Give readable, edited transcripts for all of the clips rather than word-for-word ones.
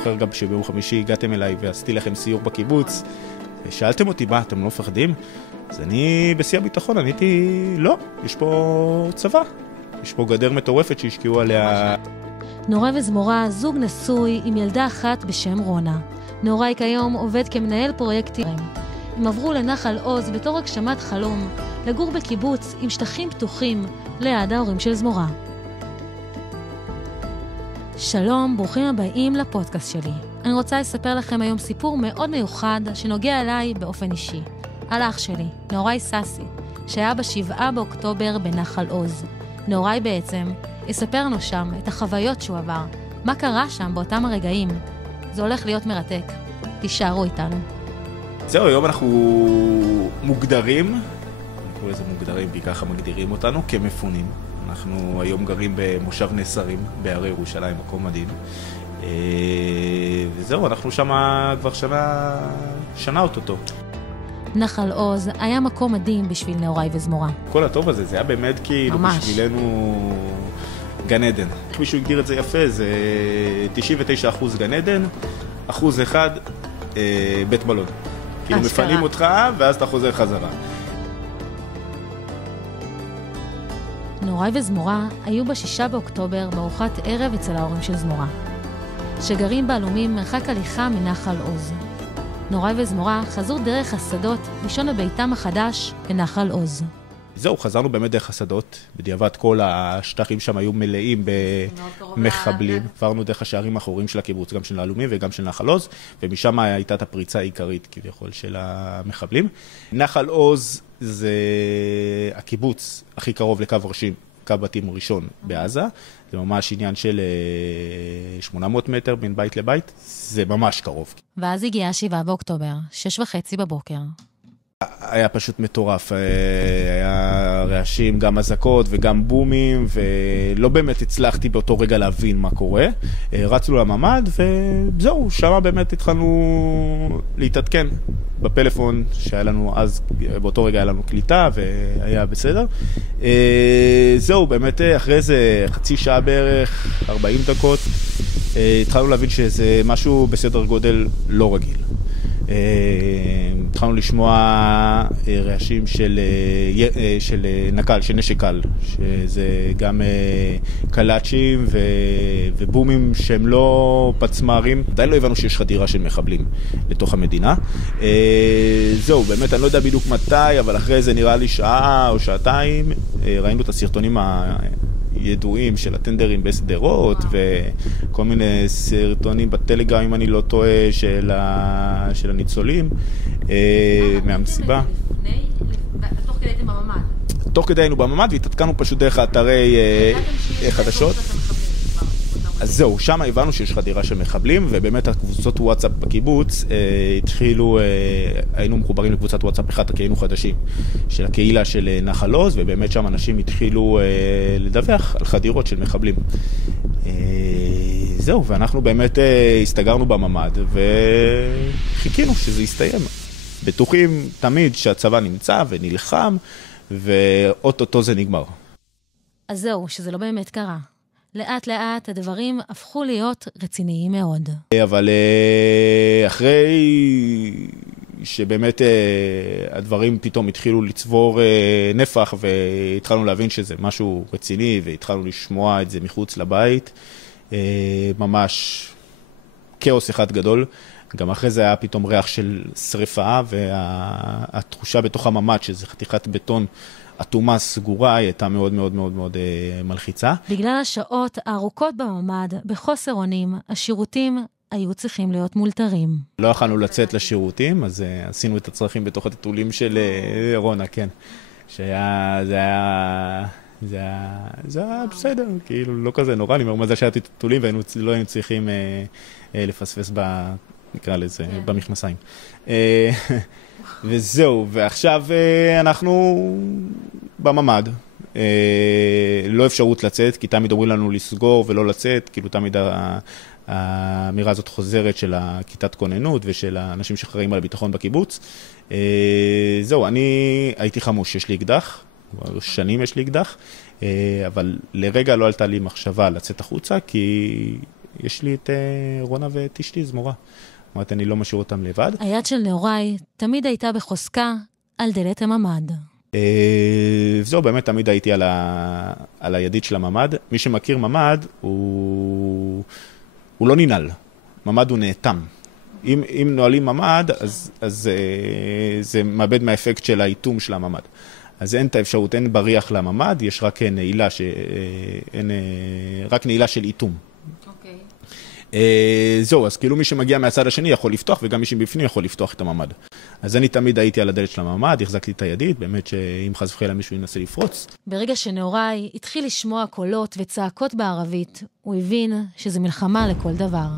זוכר גם שביום חמישי הגעתם אליי ועשיתי לכם סיור בקיבוץ, ושאלתם אותי, מה, אתם לא מפחדים? אז אני בשיא הביטחון, עניתי, לא, יש פה צבא, יש פה גדר מטורפת שהשקיעו עליה. נוראי וזמורה, זוג נשוי עם ילדה אחת בשם רונה. נוראי כיום עובד כמנהל פרויקטים. הם עברו לנחל עוז בתור הגשמת חלום, לגור בקיבוץ עם שטחים פתוחים ליד ההורים של זמורה. שלום, ברוכים הבאים לפודקאסט שלי. אני רוצה לספר לכם היום סיפור מאוד מיוחד שנוגע אליי באופן אישי. על אח שלי, נוראי ססי, שהיה ב7 באוקטובר בנחל עוז. נוראי בעצם יספר לנו שם את החוויות שהוא עבר, מה קרה שם באותם הרגעים. זה הולך להיות מרתק. תישארו איתנו. זהו, היום אנחנו מוגדרים, אני קורא לזה מוגדרים, כי ככה מגדירים אותנו, כמפונים. אנחנו היום גרים במושב נסרים, בהרי ירושלים, מקום מדהים. וזהו, אנחנו שם כבר שנה אוטוטו. נחל עוז היה מקום מדהים בשביל נוראי וזמורה. כל הטוב הזה, זה היה באמת כאילו בשבילנו גן עדן. איך מישהו הגדיר את זה יפה, זה 99% גן עדן, 1% בית מלון. כאילו מפנים אותך ואז אתה חוזר חזרה. נוראי וזמורה היו ב6 באוקטובר בארוחת ערב אצל ההורים של זמורה, שגרים בעלומים מרחק הליכה מנחל עוז. נוראי וזמורה חזרו דרך השדות לישון בביתם החדש בנחל עוז. זהו, חזרנו באמת דרך השדות, בדיעבד כל השטחים שם היו מלאים במחבלים, עברנו דרך השערים האחוריים של הקיבוץ, גם של העלומים וגם של נחל עוז, ומשם הייתה את הפריצה העיקרית כביכול של המחבלים. נחל עוז זה הקיבוץ הכי קרוב לקו ראשי, קו בתים ראשון בעזה, זה ממש עניין של 800 מטר בין בית לבית, זה ממש קרוב. ואז הגיע 7 באוקטובר, 6:30 בבוקר. היה פשוט מטורף, היה רעשים, גם אזעקות וגם בומים, ולא באמת הצלחתי באותו רגע להבין מה קורה. רצנו לממ"ד וזהו, שם באמת התחלנו להתעדכן בפלאפון שהיה לנו אז, באותו רגע היה לנו קליטה והיה בסדר. זהו, באמת אחרי זה חצי שעה בערך, 40 דקות, התחלנו להבין שזה משהו בסדר גודל לא רגיל. התחלנו לשמוע רעשים של נקל, של נשק קל, שזה גם קלאצ'ים ובומים שהם לא פצמרים. עדיין לא הבנו שיש חדירה של מחבלים לתוך המדינה. זהו, באמת אני לא יודע בדיוק מתי, אבל אחרי זה נראה לי שעה או שעתיים, ראינו את הסרטונים ידועים של הטנדרים בסדרות וכל מיני סרטונים בטלגרם, אם אני לא טועה, של הניצולים מהמסיבה. תוך כדי הייתם בממ"ד? תוך כדי היינו בממ"ד והתעדכנו פשוט דרך האתרי חדשות. אז זהו, שם הבנו שיש חדירה של מחבלים, ובאמת הקבוצות וואטסאפ בקיבוץ התחילו, היינו מחוברים לקבוצת וואטסאפ אחת, כי היינו חדשים, של הקהילה של נחל עוז, ובאמת שם אנשים התחילו לדווח על חדירות של מחבלים. זהו, ואנחנו באמת הסתגרנו בממ"ד, וחיכינו שזה יסתיים. בטוחים תמיד שהצבא נמצא ונלחם, ואוטוטו זה נגמר. אז זהו, שזה לא באמת קרה. לאט לאט הדברים הפכו להיות רציניים מאוד. אבל אחרי שבאמת הדברים פתאום התחילו לצבור נפח והתחלנו להבין שזה משהו רציני והתחלנו לשמוע את זה מחוץ לבית, ממש כאוס אחד גדול. גם אחרי זה היה פתאום ריח של שריפה והתחושה בתוך הממ"ד שזה חתיכת בטון אטומה סגורה, היא הייתה מאוד מאוד מאוד מאוד מלחיצה. בגלל השעות הארוכות בממ"ד, בחוסר אונים, השירותים היו צריכים להיות מולתרים. לא יכולנו לצאת לשירותים, אז עשינו את הצרכים בתוך הטיטולים של רונה, כן. זה היה בסדר, כאילו לא כזה נורא, אני אומר מזל שהיה טיטולים ולא היינו צריכים לפספס נקרא לזה, במכנסיים. וזהו, ועכשיו אנחנו בממ"ד, לא אפשרות לצאת, כי תמיד אומרים לנו לסגור ולא לצאת, כאילו תמיד האמירה הזאת חוזרת של הכיתת כוננות ושל האנשים שחראים על הביטחון בקיבוץ. זהו, אני הייתי חמוש, יש לי אקדח, שנים יש לי אקדח, אבל לרגע לא עלתה לי מחשבה לצאת החוצה, כי יש לי את רונה ואת אשתי זמורה. אמרתי, אני לא משאיר אותם לבד. היד של נהוראי תמיד הייתה בחוזקה על דלת הממ"ד. זהו, באמת תמיד הייתי על הידית של הממ"ד. מי שמכיר ממ"ד, הוא לא ננעל. ממ"ד הוא נאטם. אם נועלים ממ"ד, אז זה מאבד מהאפקט של האיתום של הממ"ד. אז אין את האפשרות, אין בריח לממ"ד, יש רק נעילה, רק נעילה של איתום. אוקיי. זהו, אז כאילו מי שמגיע מהצד השני יכול לפתוח, וגם מי שבפנים יכול לפתוח את הממ"ד. אז אני תמיד הייתי על הדלת של הממ"ד, החזקתי את הידית, באמת שאם חס וחלילה מישהו ינסה לפרוץ. ברגע שנהוראי התחיל לשמוע קולות וצעקות בערבית, הוא הבין שזה מלחמה לכל דבר.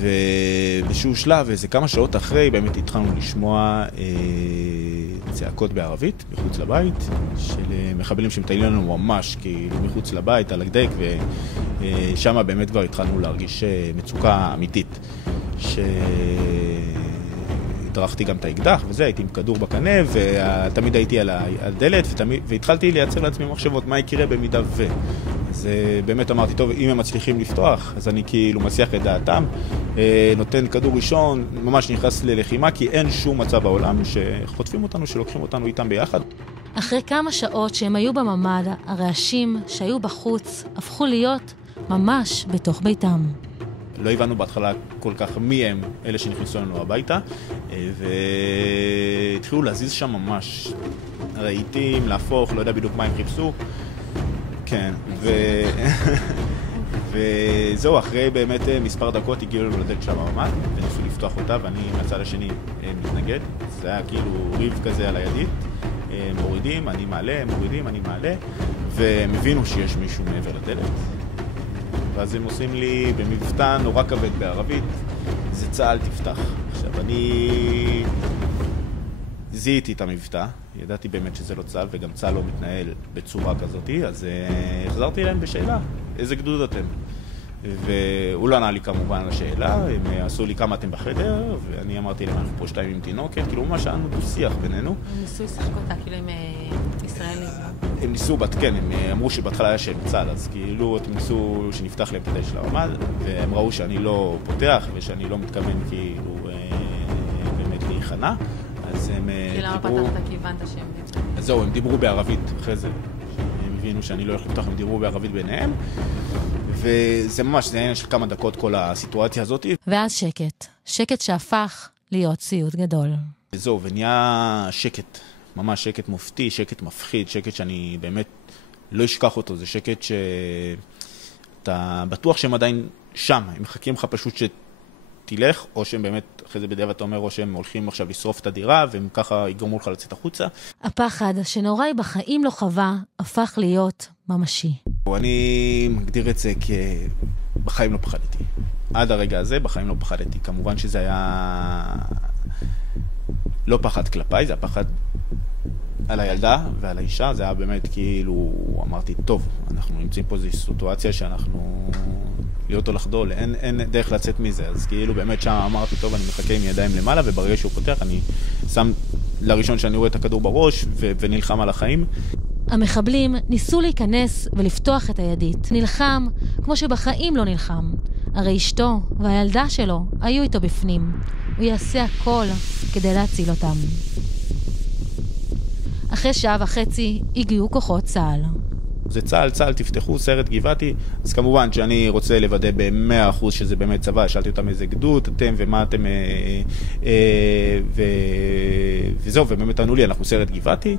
ובשהו שלב, איזה כמה שעות אחרי, באמת התחלנו לשמוע צעקות בערבית, מחוץ לבית, של מחבלים שמטיילים לנו ממש, כאילו מחוץ לבית, על הגדק, ושם באמת כבר התחלנו להרגיש מצוקה אמיתית, התארחתי גם את האקדח וזה, הייתי עם כדור בקנה, ותמיד הייתי על הדלת, והתחלתי לייצר לעצמי מחשבות, מה יקרה במידה ו... אז באמת אמרתי, טוב, אם הם מצליחים לפתוח, אז אני כאילו מסיח את דעתם, נותן כדור ראשון, ממש נכנס ללחימה, כי אין שום מצב בעולם שחוטפים אותנו, שלוקחים אותנו איתם ביחד. אחרי כמה שעות שהם היו בממ"ד, הרעשים שהיו בחוץ הפכו להיות ממש בתוך ביתם. לא הבנו בהתחלה כל כך מי הם אלה שנכנסו לנו הביתה, והתחילו להזיז שם ממש רהיטים, להפוך, לא יודע בדיוק מה הם חיפשו. כן, וזהו, אחרי באמת מספר דקות הגיעו לנו לדלת של הממ"ד, וניסו לפתוח אותה, ואני מהצד השני מתנגד. זה היה כאילו ריב כזה על הידית, מורידים, אני מעלה, מורידים, אני מעלה, והם הבינו שיש מישהו מעבר לדלת. ואז הם עושים לי במבטא נורא כבד בערבית, זה צה"ל תפתח. עכשיו, אני זיהיתי את המבטא, ידעתי באמת שזה לא צה"ל, וגם צה"ל לא מתנהל בצורה כזאת, אז החזרתי להם בשאלה, איזה גדוד אתם? והוא לא ענה לי כמובן לשאלה, הם עשו לי כמה אתם בחדר, ואני אמרתי להם, אנחנו פה 2 עם תינוקת, כאילו ממש היה לנו דו-שיח בינינו. הם ניסו לשחק אותה, כאילו עם ישראלים. הם ניסו, כן, הם אמרו שבהתחלה היה שהם צה"ל, אז כאילו הם ניסו שנפתח להם את הדלת של הממ"ד, והם ראו שאני לא פותח, ושאני לא מתכוון כאילו באמת להיכנע, אז הם כי למה פתחת? כי הבנת שהם דיברו? אז זהו, הם דיברו בערבית אחרי זה. הם הבינו שאני לא הולך לפתוח, הם דיברו בערבית ביניהם. וזה ממש, זה עניין של כמה דקות כל הסיטואציה הזאת. ואז שקט. שקט שהפך להיות סיוט גדול. זהו, ונהיה שקט. ממש שקט מופתי, שקט מפחיד, שקט שאני באמת לא אשכח אותו. זה שקט שאתה בטוח שהם עדיין שם. הם מחכים לך פשוט תלך, או שהם באמת, אחרי זה בדיעבד אתה אומר, או שהם הולכים עכשיו לשרוף את הדירה, והם ככה יגרמו לך לצאת החוצה. הפחד שנהוראי בחיים לא חווה, הפך להיות ממשי. אני מגדיר את זה בחיים לא פחדתי. עד הרגע הזה, בחיים לא פחדתי. כמובן שזה היה לא פחד כלפיי, זה היה פחד על הילדה ועל האישה. זה היה באמת כאילו, אמרתי, טוב, אנחנו נמצאים פה איזו סיטואציה שאנחנו להיות או לחדול, אין דרך לצאת מזה. אז כאילו באמת שם אמרתי, טוב, אני מחכה עם ידיים למעלה, וברגע שהוא פותח, אני שם לראשון שאני רואה את הכדור בראש, ונלחם על החיים. המחבלים ניסו להיכנס ולפתוח את הידית. נלחם כמו שבחיים לא נלחם. הרי אשתו והילדה שלו היו איתו בפנים. הוא יעשה הכל כדי להציל אותם. אחרי 1.5 שעה הגיעו כוחות צה"ל. זה צה"ל, תפתחו סרט גבעתי. אז כמובן שאני רוצה לוודא ב100% שזה באמת צבא. שאלתי אותם איזה גדוד אתם ומה אתם, וזהו, ובאמת ענו לי, אנחנו סרט גבעתי.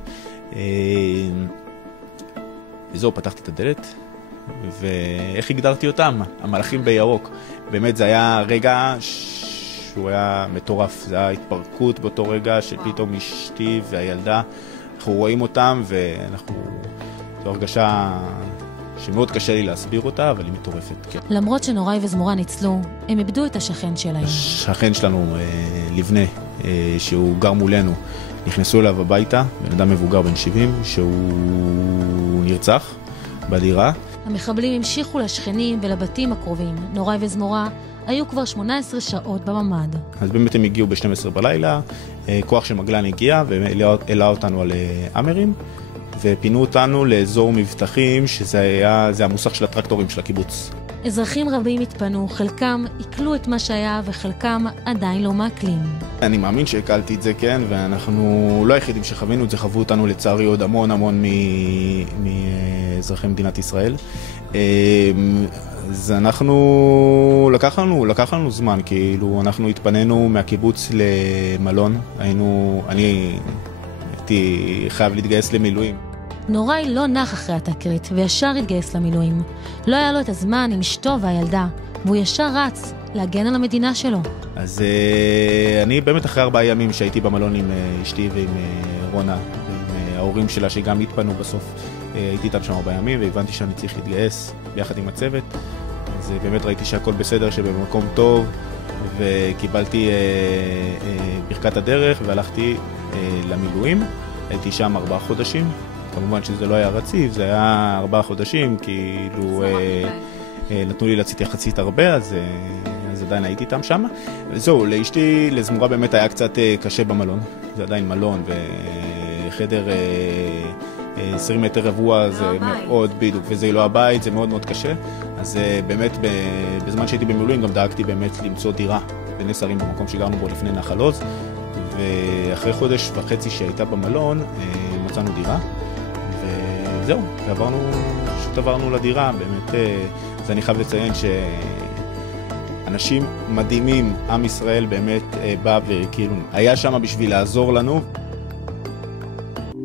וזהו, פתחתי את הדלת, ואיך הגדרתי אותם? המלאכים בירוק. באמת זה היה רגע שהוא היה מטורף. זה היה התפרקות באותו רגע שפתאום אשתי והילדה, אנחנו רואים אותם, ואנחנו... זו הרגשה שמאוד קשה לי להסביר אותה, אבל היא מטורפת. כן. למרות שנהוראי וזמורה ניצלו, הם איבדו את השכן שלהם. השכן שלנו, לבנה, שהוא גר מולנו, נכנסו אליו הביתה, בן אדם מבוגר בן 70, שהוא נרצח בדירה. המחבלים המשיכו לשכנים ולבתים הקרובים. נהוראי וזמורה היו כבר 18 שעות בממ"ד. אז באמת הם הגיעו ב-12 בלילה, כוח של מגלן הגיע והעלה אותנו על אמרים, ופינו אותנו לאזור מבטחים, שזה המוסך של הטרקטורים של הקיבוץ. אזרחים רבים התפנו, חלקם עיכלו את מה שהיה וחלקם עדיין לא מעכלים. אני מאמין שהקלתי את זה, כן, ואנחנו לא היחידים שחווינו את זה, חוו אותנו לצערי עוד המון מאזרחי מדינת ישראל. אז לקח לנו זמן, כאילו אנחנו התפנינו מהקיבוץ למלון, אני הייתי חייב להתגייס למילואים. נוראי לא נח אחרי התקרית וישר התגייס למילואים. לא היה לו את הזמן עם אשתו והילדה, והוא ישר רץ להגן על המדינה שלו. אז אני באמת אחרי 4 ימים שהייתי במלון עם אשתי ועם רונה, ועם ההורים שלה שגם התפנו בסוף, הייתי איתם שם 4 ימים והבנתי שאני צריך להתגייס ביחד עם הצוות. אז באמת ראיתי שהכל בסדר, שבמקום טוב, וקיבלתי ברכת הדרך והלכתי למילואים. הייתי שם 4 חודשים. כמובן שזה לא היה רציף, זה היה 4 חודשים, כאילו נתנו לי לצאת יחסית הרבה, אז עדיין הייתי איתם שם. וזהו, לאשתי, לזמורה באמת היה קצת קשה במלון. זה עדיין מלון, וחדר 20 מטר רבוע זה מאוד בדיוק, וזה לא הבית, זה מאוד מאוד קשה. אז באמת בזמן שהייתי במילואים גם דאגתי באמת למצוא דירה בנס הרים במקום שגרנו בו לפני נחל עוז, ואחרי 1.5 חודש שהייתה במלון מצאנו דירה. וזהו, עברנו לדירה, באמת, אז אני חייב לציין שאנשים מדהימים, עם ישראל באמת בא וכאילו היה שם בשביל לעזור לנו.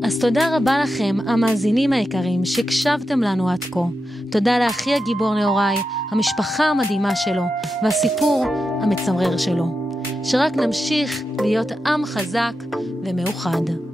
אז תודה רבה לכם, המאזינים היקרים, שהקשבתם לנו עד כה. תודה לאחי הגיבור נאורי, המשפחה המדהימה שלו, והסיפור המצמרר שלו. שרק נמשיך להיות עם חזק ומאוחד.